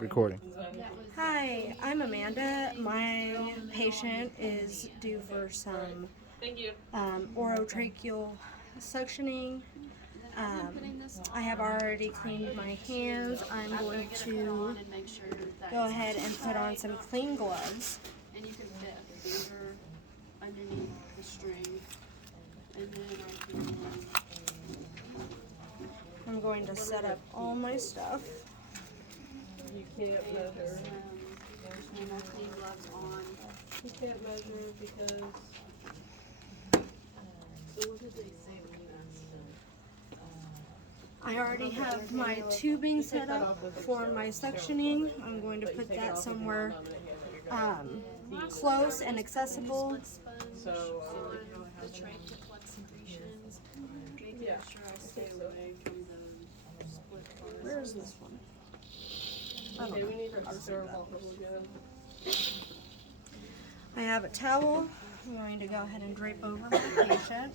Recording. Hi, I'm Amanda. My patient is due for some orotracheal suctioning. I have already cleaned my hands. I'm going to go ahead and put on some clean gloves. And you can fit a finger underneath the string, and then I'm going to set up all my stuff. You can't measure. and my clean gloves on. You can't measure because. So what did they say when you asked them? I already have my tubing set up for my suctioning. I'm going to put that somewhere close and accessible. So The tray to plug secretions, making yeah. sure I stay away from the split bars. Where is this one? Okay, we need our sterile bottle again. I have a towel. I'm going to go ahead and drape over my patient.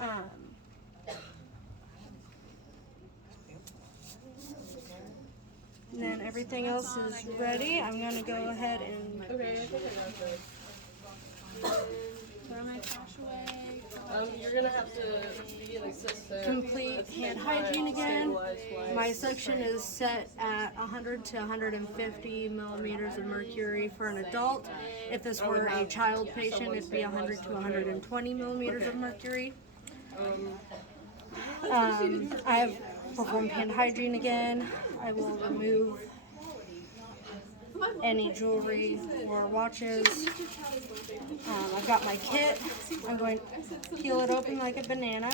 And then everything else is ready. I'm going to go ahead and Okay, I think I got this. Throw my trash away. You're gonna have to be an assistant. complete hand hygiene again. My suction is set at 100 to 150 millimeters of mercury for an adult. If this were a child patient, it'd be 100 to 120 millimeters of mercury. I have performed hand hygiene again. I will remove any jewelry or watches. I've got my kit. I'm going to peel it open like a banana.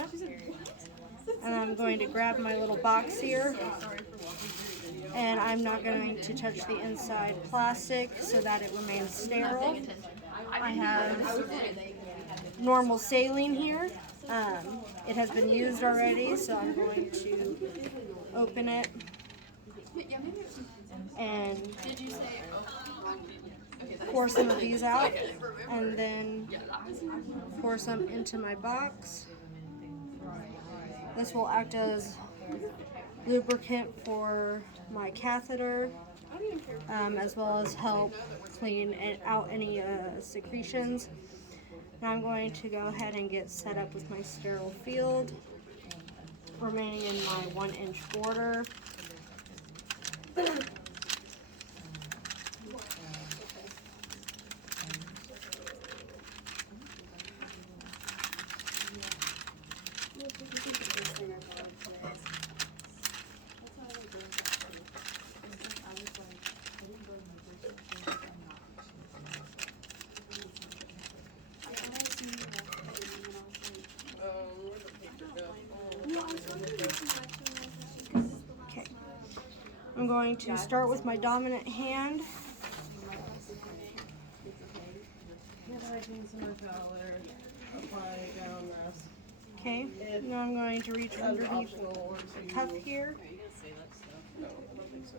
And I'm going to grab my little box here. And I'm not going to touch the inside plastic so that it remains sterile. I have normal saline here. It has been used already, so I'm going to open it and pour some of these out, and then pour some into my box. This will act as lubricant for my catheter, as well as help clean out any secretions. Now I'm going to go ahead and get set up with my sterile field, remaining in my 1-inch border. Where'd the picture go? Okay. I'm going to start with my dominant hand. Apply down this. Okay. Now I'm going to reach underneath Optional or the to. cuff here. No, I don't think so.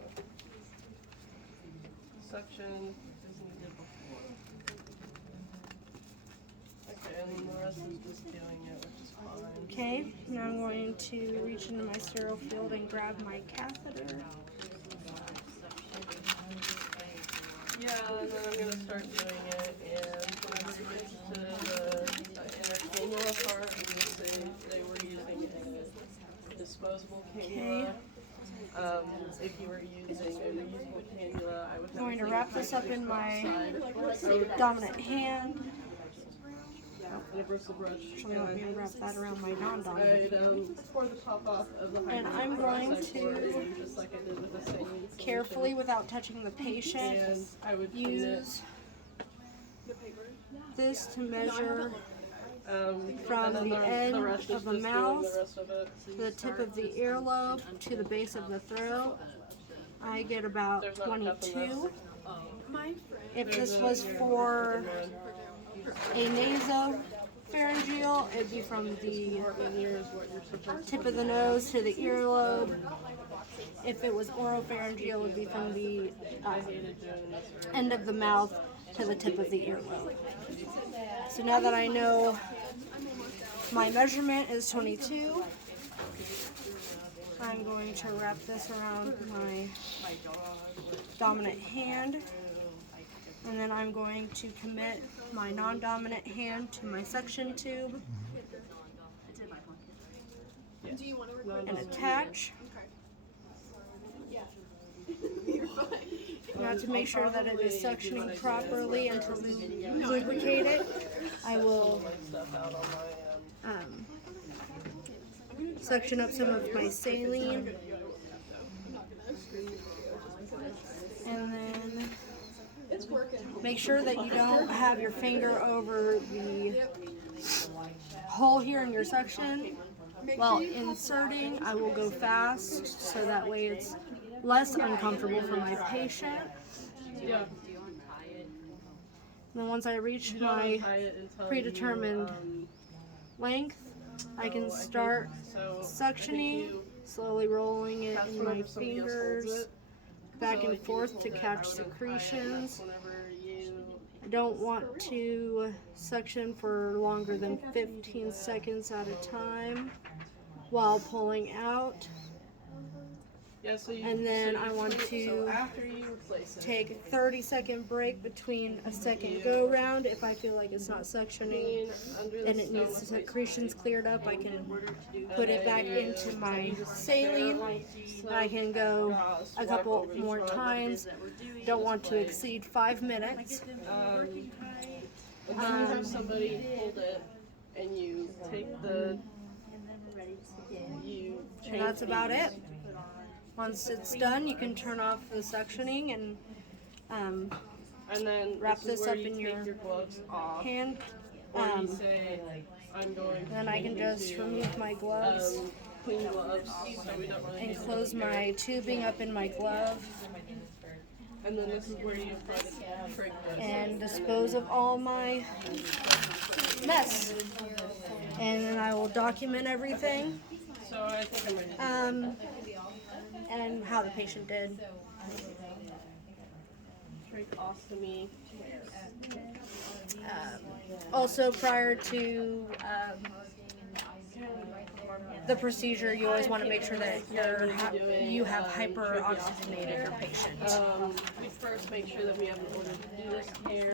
Suction is needed before. Okay, and then the rest is just doing it, which is fine. Okay. Now I'm going to reach into my sterile field and grab my catheter. Yeah, and then I'm gonna start doing it, and whenever it gets to the inner cannula part, they were using a disposable cannula. If you were using a reusable cannula, I would I'm going to wrap this up in my dominant hand. and a bristle brush. Actually, let me wrap that around my non-dominant. I'd pour the top off of the And I'm going to just like I did with the saline solution. carefully, without touching the patient, And I would clean it. use this to measure from and then the end rest is of the just doing mouth the rest of it. to the tip of the earlobe to the base of the throat. I get about There's not a cup in 22. this. If this was for a nasopharyngeal, it'd be from the Here's what you're supposed tip of the nose to the earlobe. If it was oropharyngeal, it would be from the end of the mouth to the tip of the earlobe. So now that I know my measurement is 22, I'm going to wrap this around my dominant hand, and then I'm going to commit my non-dominant hand to my suction tube and attach. Now to make sure that it is suctioning properly and to lubricate it, I will suction up some of my saline, and then make sure that you don't have your finger over the hole here in your suction. While inserting, I will go fast so that way it's less uncomfortable for my patient. Yeah. And then once I reach my predetermined length, I can start suctioning, slowly rolling it in my fingers back and forth to catch secretions. I don't want to suction for longer than 15 seconds at a time while pulling out. Yeah, And then I want to take a 30-second break between a second go round. If I feel like it's not suctioning and it needs the secretions cleared up, I can put it back into my saline. I can go a couple more times. Don't want to exceed 5 minutes. And then you have somebody hold it, and you take the, And that's about it. Once it's done, you can turn off the suctioning and then wrap this this is up where you in take your gloves off, hand. or you say, I'm going Then I can just to, remove my gloves clean gloves, so we don't really and need close my tubing up in my glove And then this is where you apply the trig this. and dispose of all my mess. And then I will document everything So I think I'm ready. and how the patient did. Tracheostomy. Also, prior to the procedure, you always want to make sure that you have hyperoxygenated your patient. We first make sure that we have an order to do this care.